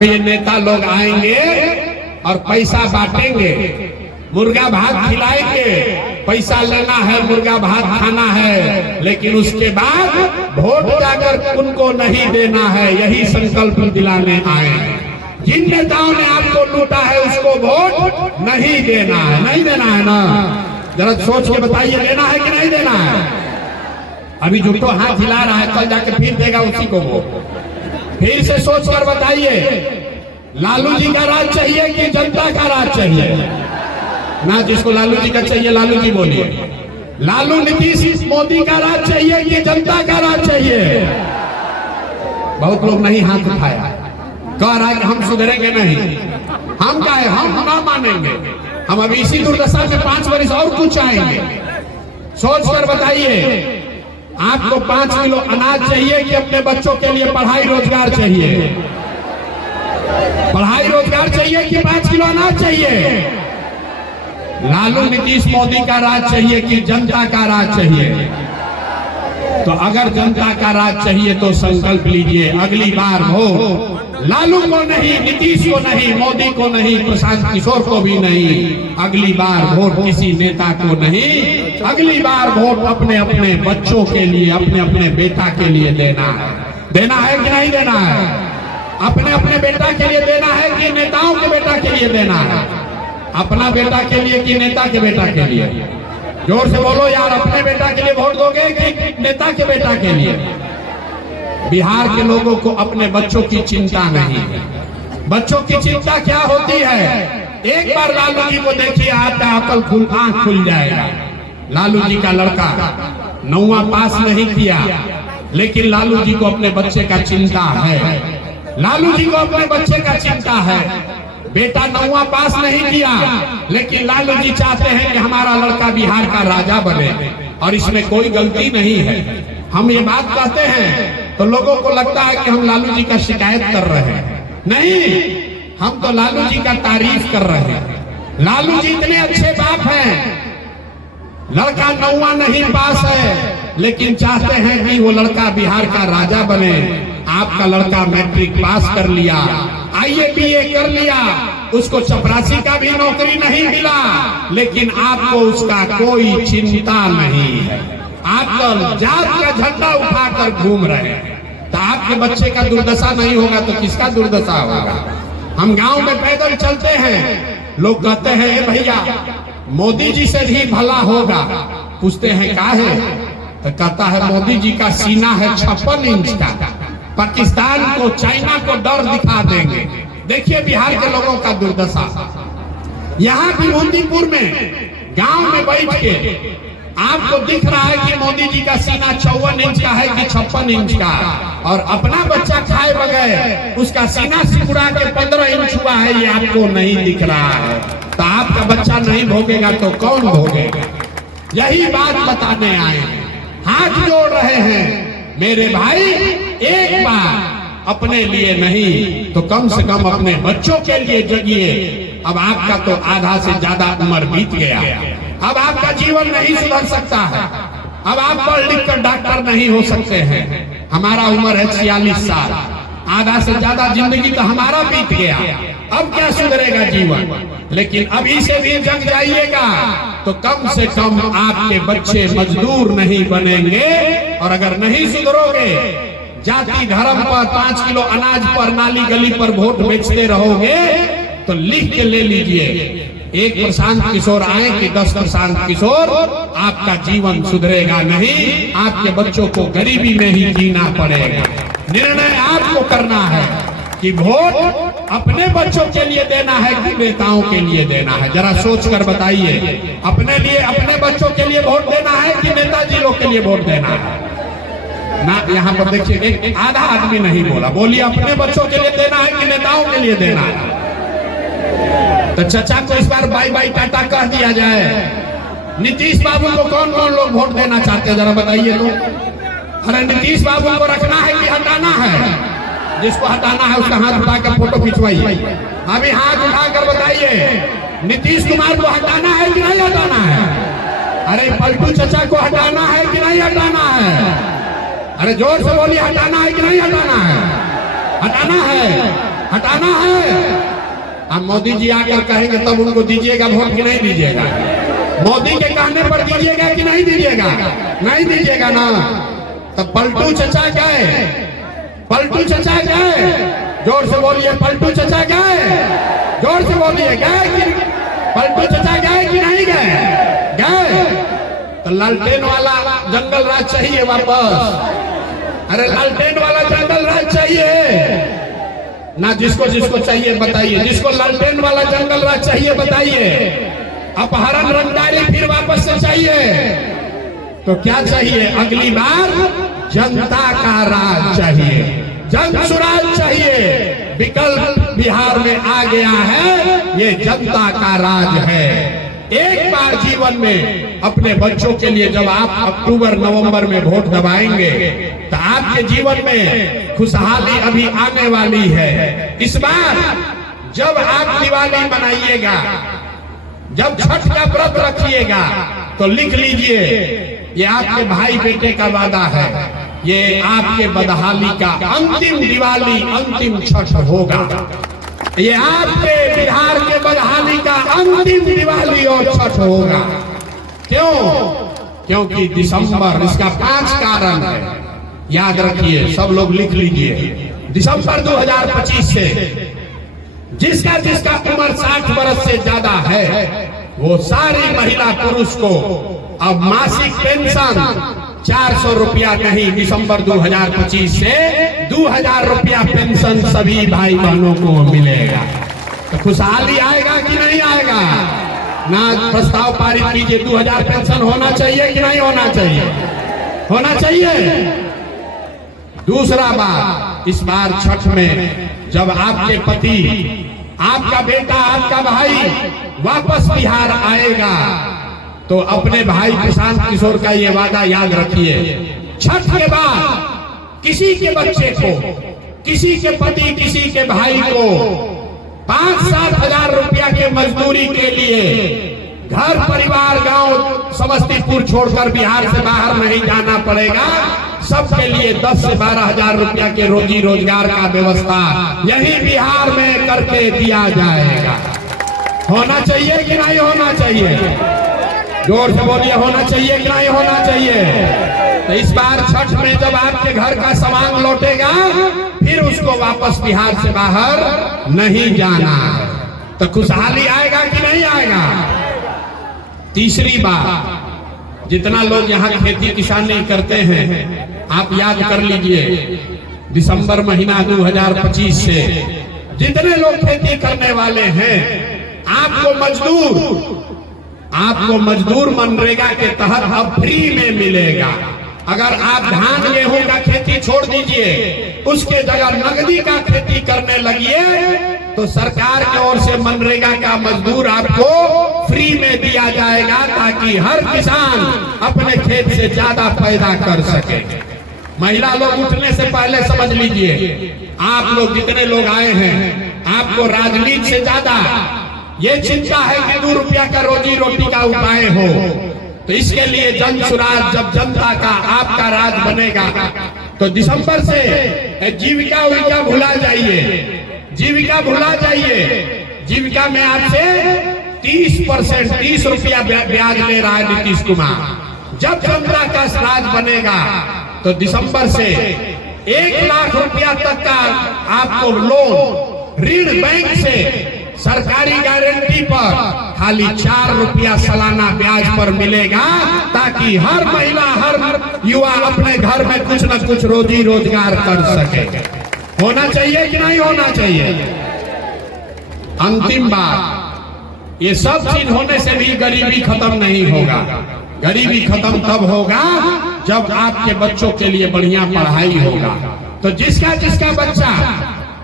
ये नेता लोग आएंगे और पैसा बांटेंगे, मुर्गा भात खिलाएंगे, पैसा लेना है, मुर्गा भात खाना है, लेकिन उसके बाद वोट जाकर उनको नहीं देना है। यही संकल्प दिलाने आए। जिन नेताओं ने आपको लूटा है उसको वोट नहीं देना है। नहीं देना है ना? जरा सोच के बताइए, देना है कि नहीं देना है? अभी जो तो हाथ हिला रहा है, कल जाके फिर देगा उसी को वोट। फिर से सोच कर बताइए, लालू जी का राज चाहिए कि जनता का राज चाहिए? ना, जिसको लालू जी का चाहिए लालू जी बोलिए। लालू नीतीश मोदी का राज चाहिए कि जनता का राज चाहिए? बहुत लोग नहीं हाथ उठाया, कह रहा है कि हम सुधरेंगे नहीं। हम क्या है, हम ना मानेंगे। हम अभी इसी दुर्दशा में 5 वर्ष और कुछ आएंगे। सोच कर बताइए, आपको 5 किलो अनाज चाहिए कि अपने बच्चों के लिए पढ़ाई रोजगार चाहिए? पढ़ाई रोजगार चाहिए कि 5 किलो अनाज चाहिए? लालू नीतीश मोदी का राज चाहिए कि जनता का राज चाहिए? तो अगर जनता का राज चाहिए तो संकल्प लीजिए, अगली बार हो लालू को नहीं, नीतीश को नहीं, मोदी को नहीं, प्रशांत किशोर को भी नहीं। अगली बार वोट किसी नेता को नहीं, अगली बार वोट अपने अपने बच्चों के लिए, अपने अपने बेटा के लिए देना है। देना है कि नहीं देना है? अपने अपने बेटा के लिए देना है कि नेताओं के बेटा के लिए देना है? अपना बेटा के लिए कि नेता के बेटा के लिए? जोर से बोलो यार, अपने बेटा के लिए वोट दोगे कि नेता के बेटा के लिए? बिहार के लोगों को अपने बच्चों की चिंता नहीं है। बच्चों की चिंता क्या होती है? एक बार लालू जी को देखिए, आपका आंख खुल जाएगा। लालू जी का लड़का 9वां पास नहीं किया, लेकिन लालू जी को अपने बच्चे का चिंता है। लालू जी को अपने बच्चे का चिंता है। बेटा 9वां पास नहीं किया, लेकिन लालू जी चाहते हैं कि हमारा लड़का बिहार का राजा बने, और इसमें कोई गलती नहीं है। हम ये बात कहते हैं तो लोगों को लगता है कि हम लालू जी का शिकायत कर रहे हैं। नहीं, हम तो लालू जी का तारीफ कर रहे हैं। लालू जी इतने अच्छे बाप हैं, लड़का 9वां नहीं पास है, लेकिन चाहते हैं कि वो लड़का बिहार का राजा बने। आपका लड़का मैट्रिक पास कर लिया, IABA कर लिया, उसको चपरासी का भी नौकरी नहीं मिला, लेकिन आपको उसका कोई चिंता नहीं है। आप तो जात का झंडा उठाकर घूम रहे हैं। तो आपके बच्चे का दुर्दशा नहीं होगा तो किसका दुर्दशा होगा? हम गांव में पैदल चलते हैं, लोग कहते हैं ए भैया मोदी जी से भी भला होगा। पूछते हैं क्या है? तो कहता है मोदी जी का सीना है 56 इंच का, पाकिस्तान को, चाइना को डर दिखा देंगे। देखिए बिहार के लोगों का दुर्दशा। यहाँ भी मोदीपुर में गांव में बैठ के आपको दिख रहा है कि मोदी जी का सीना 54 इंच का है कि 56 इंच का, और अपना बच्चा खाए बगैर उसका सीना सिकुड़ा के 15 इंच हुआ है, ये आपको नहीं दिख रहा है। तो आपका बच्चा नहीं भोगेगा तो कौन भोगेगा? यही बात बताने आए हैं। हाथ जोड़ रहे हैं मेरे भाई, एक बार अपने लिए नहीं तो कम से कम अपने बच्चों के लिए जगिए। अब आपका तो आधा से ज्यादा उम्र बीत गया, अब आपका जीवन नहीं सुधर सकता है। अब आप पढ़ लिख कर डॉक्टर नहीं हो सकते हैं। हमारा उम्र है 46 साल, आधा से ज्यादा जिंदगी तो हमारा बीत गया। अब क्या सुधरेगा जीवन? लेकिन अभी से भी जग जाइएगा तो कम से कम आपके बच्चे मजदूर नहीं बनेंगे। और अगर नहीं सुधरोगे, जाति धर्म पर, 5 किलो अनाज पर, नाली गली पर वोट बेचते रहोगे, तो लिख के ले लीजिए, एक प्रशांत किशोर आए कि 10 प्रशांत किशोर, आपका जीवन सुधरेगा नहीं। आपके बच्चों को गरीबी में ही जीना पड़ेगा। निर्णय आपको करना है कि वोट अपने बच्चों के लिए देना है कि नेताओं के लिए देना है। जरा सोच कर बताइए, अपने लिए, अपने बच्चों के लिए वोट देना है कि नेताजी लोग के लिए वोट देना है? ना, यहाँ पर देखिए एक आधा आदमी नहीं बोला। बोलिए, अपने बच्चों के लिए देना है कि नेताओं के लिए देना है? तो चचा को इस बार बाय बाय टाटा कह दिया जाए। नीतीश बाबू को कौन कौन लोग वोट देना चाहते हैं, जरा बताइए तो। अरे नीतीश बाबू को रखना है कि हटाना है? जिसको हटाना है उसका हाथ उठाकर फोटो खिंचवाइए। अभी हाथ उठाकर बताइए, नीतीश कुमार को हटाना है कि नहीं हटाना है? अरे पलटू चचा को हटाना है कि नहीं हटाना है? अरे जोर से बोलिए, हटाना है कि नहीं हटाना है? हटाना है। हटाना है। अब मोदी जी आकर कहेंगे तब उनको दीजिएगा वोट कि नहीं दीजिएगा? मोदी के कहने पर दीजिएगा कि नहीं दीजिएगा? नहीं दीजिएगा ना। तब पलटू चचा गए, पलटू चचा गए, जोर से बोलिए पलटू चचा गए, जोर से बोलिए गए कि पलटू चचा गए कि नहीं गए? गए। तो लालटेन वाला जंगल राज चाहिए वापस? अरे लालटेन वाला जंगल राज चाहिए ना? जिसको जिसको चाहिए बताइए, जिसको लालटेन वाला जंगल राज चाहिए बताइए। अपहरण रंगदारी फिर वापस से चाहिए तो क्या चाहिए? अगली बार जनता का राज चाहिए, जन सुराज चाहिए। विकल्प बिहार में आ गया है, ये जनता का राज है। एक बार जीवन में अपने बच्चों के लिए जब आप अक्टूबर नवंबर में वोट दबाएंगे तो आपके जीवन में खुशहाली अभी आने वाली है। इस बार जब आप दिवाली मनाइएगा, जब छठ का व्रत रखिएगा तो लिख लीजिए ये आपके भाई बेटे का वादा है, ये आपके बदहाली का अंतिम दिवाली, अंतिम छठ होगा। ये आपके बिहार के बदहाली का अंतिम दिवाली और छठ होगा। क्यों? क्योंकि दिसंबर, इसका 5 कारण है, याद रखिए, सब लोग लिख लीजिए। दिसंबर 2025 से जिसका जिसका उम्र 60 वर्ष से ज्यादा है वो सारी महिला पुरुष को अब मासिक पेंशन 400 रुपया नहीं, दिसंबर 2025 से 2000 रुपया पेंशन सभी भाई बहनों को मिलेगा। तो खुशहाली आएगा कि नहीं आएगा? ना प्रस्ताव पारित कीजिए, 2000 पेंशन होना चाहिए कि नहीं होना चाहिए? होना चाहिए। दूसरा बात, इस बार छठ में जब आपके पति, आपका बेटा, आपका भाई वापस बिहार आएगा तो अपने भाई प्रशांत किशोर का ये वादा याद रखिए, छठ के बाद किसी के बच्चे को, किसी के पति, किसी के भाई को 5-7 हजार रुपया के मजदूरी के लिए घर परिवार गांव समस्तीपुर छोड़कर बिहार से बाहर नहीं जाना पड़ेगा। सबके लिए 10 से 12 हजार रुपया के रोजी रोजगार का व्यवस्था यही बिहार में करके दिया जाएगा। होना चाहिए कि नहीं होना चाहिए? जोर से बोलिए, होना चाहिए कि नहीं होना चाहिए? तो इस बार छठ में जब आपके घर का सामान लौटेगा फिर उसको वापस बिहार से बाहर नहीं जाना, तो खुशहाली आएगा कि नहीं आएगा? तीसरी बात, जितना लोग यहाँ खेती किसानी करते हैं आप याद कर लीजिए, दिसंबर महीना 2025 से जितने लोग खेती करने वाले हैं आपको मजदूर मनरेगा के तहत अब फ्री में मिलेगा। अगर आप धान गेहूं का खेती छोड़ दीजिए, उसके जगह नगदी का खेती करने लगिए तो सरकार की ओर से मनरेगा का मजदूर आपको फ्री में दिया जाएगा ताकि हर किसान अपने खेत से ज्यादा पैदा कर सके। महिला लोग उठने से पहले समझ लीजिए, आप लोग जितने लोग आए हैं आपको राजनीति से ज्यादा ये चिंता है कि 2 रुपया का रोजी रोटी का उपाय हो। तो इसके लिए जन सुराज, जब जनता का आपका राज बनेगा तो दिसंबर से जीविका उविका भुला जाइए, जीविका भुला जाइए। जीविका में आपसे 30% 30 रुपया ब्याज ले रहा है नीतीश कुमार। जब जनता का राज बनेगा तो दिसंबर से 1 लाख रुपया तक का आपको लोन, ऋण बैंक से सरकारी गारंटी पर खाली 4 रुपया सालाना ब्याज पर मिलेगा ताकि हर महिला, हर युवा अपने घर में कुछ न कुछ रोजी रोजगार कर सके। होना चाहिए कि नहीं होना चाहिए? अंतिम बात, ये सब चीज होने से भी गरीबी खत्म नहीं होगा। गरीबी खत्म तब होगा जब आपके बच्चों के लिए बढ़िया पढ़ाई होगा। तो जिसका जिसका बच्चा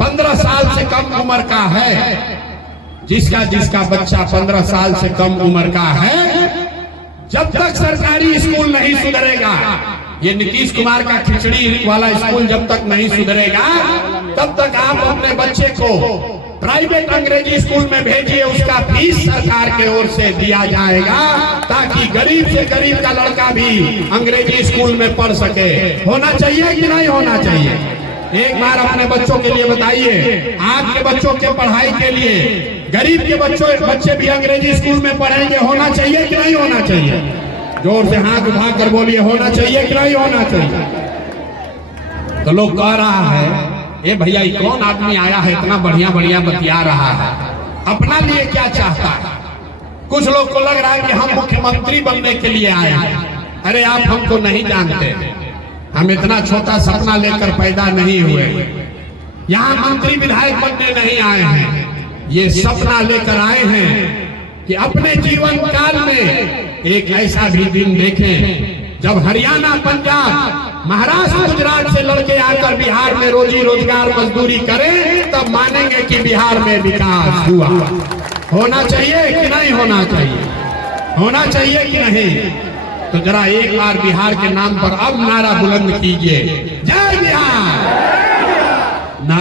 15 साल से कम उम्र का है, जिसका बच्चा 15 साल से कम उम्र का है, जब तक सरकारी स्कूल नहीं सुधरेगा, ये नीतीश कुमार का खिचड़ी वाला स्कूल जब तक नहीं सुधरेगा तब तक आप अपने बच्चे को प्राइवेट अंग्रेजी स्कूल में भेजिए, उसका फीस सरकार के ओर से दिया जाएगा ताकि गरीब से गरीब का लड़का भी अंग्रेजी स्कूल में पढ़ सके। होना चाहिए कि नहीं होना चाहिए? एक बार अपने बच्चों के लिए बताइए, आपके बच्चों के पढ़ाई के लिए गरीब के बच्चे भी अंग्रेजी स्कूल में पढ़ेंगे, होना चाहिए कि नहीं होना चाहिए? जोर से हाथ उठा कर बोलिए, होना चाहिए कि नहीं होना चाहिए? तो लोग कह रहा है, ए भैया ये कौन आदमी आया है इतना बढ़िया बढ़िया बतिया रहा है, अपना लिए क्या चाहता है? कुछ लोग को लग रहा है कि हम मुख्यमंत्री बनने के लिए आए हैं। अरे आप हमको नहीं जानते, हम इतना छोटा सपना लेकर पैदा नहीं हुए, यहाँ मंत्री विधायक बनने नहीं आए हैं। ये सपना लेकर आए हैं कि अपने जीवन काल में एक ऐसा भी दिन देखें जब हरियाणा, पंजाब, महाराष्ट्र, गुजरात से लड़के आकर बिहार में रोजी रोजगार मजदूरी करें, तब मानेंगे कि बिहार में विकास हुआ। होना चाहिए कि नहीं होना चाहिए? होना चाहिए कि नहीं? तो जरा एक बार बिहार के नाम पर अब नारा बुलंद कीजिए, जय बिहार। ना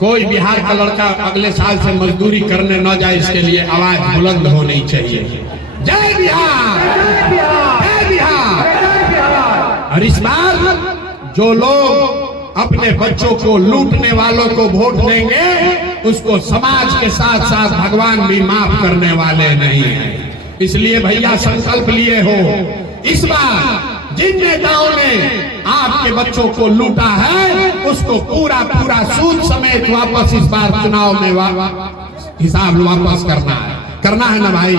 कोई बिहार का लड़का अगले साल से मजदूरी करने न जाए, इसके लिए आवाज बुलंद होनी चाहिए, जय बिहार, जय बिहार। और इस बार जो लोग अपने बच्चों को लूटने वालों को वोट देंगे, उसको समाज के साथ साथ भगवान भी माफ करने वाले नहीं है। इसलिए भैया संकल्प लिए हो, इस बार जिन नेताओं ने आपके बच्चों को लूटा है, उसको पूरा पूरा सूद समेत वापस इस बार चुनाव में हिसाब वापस करना है ना भाई?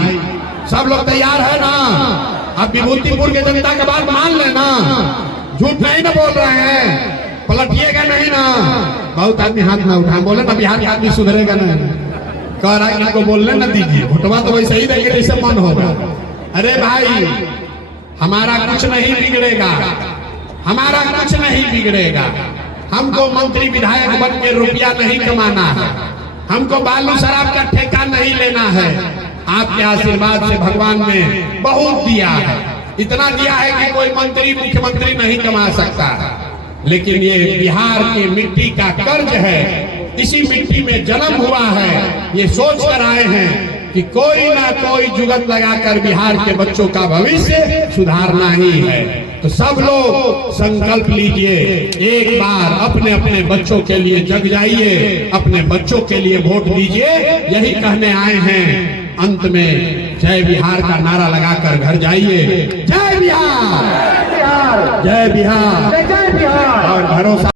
सब लोग तैयार है ना? अब विभूतिपुर के जनता का बात मान लेना, झूठ नहीं ना बोल रहे हैं, पलटिएगा नहीं ना? बहुत आदमी हाथ ना उठाए, बोले ना बिहार के आदमी सुधरेगा नहीं, कह रहा है इनको बोलने न दीजिए, भुटवा तो वैसे ही देंगे जैसे मन होगा। अरे भाई हमारा कुछ नहीं बिगड़ेगा, हमारा कुछ नहीं बिगड़ेगा। हमको मंत्री विधायक बन के रुपया नहीं कमाना है, हमको बालू शराब का ठेका नहीं लेना है। आपके आशीर्वाद से भगवान ने बहुत दिया है, इतना दिया है कि कोई मंत्री मुख्यमंत्री नहीं कमा सकता। लेकिन ये बिहार की मिट्टी का कर्ज है, इसी मिट्टी में जन्म हुआ है। ये सोच कर आए हैं कि कोई ना कोई जुगत लगाकर बिहार के बच्चों का भविष्य सुधारना ही है। तो सब लोग संकल्प लीजिए, एक बार अपने अपने बच्चों के लिए जग जाइए, अपने बच्चों के लिए वोट दीजिए। यही कहने आए हैं। अंत में जय बिहार का नारा लगाकर घर जाइए, जय बिहार, जय बिहार, जय बिहार। और भरोसा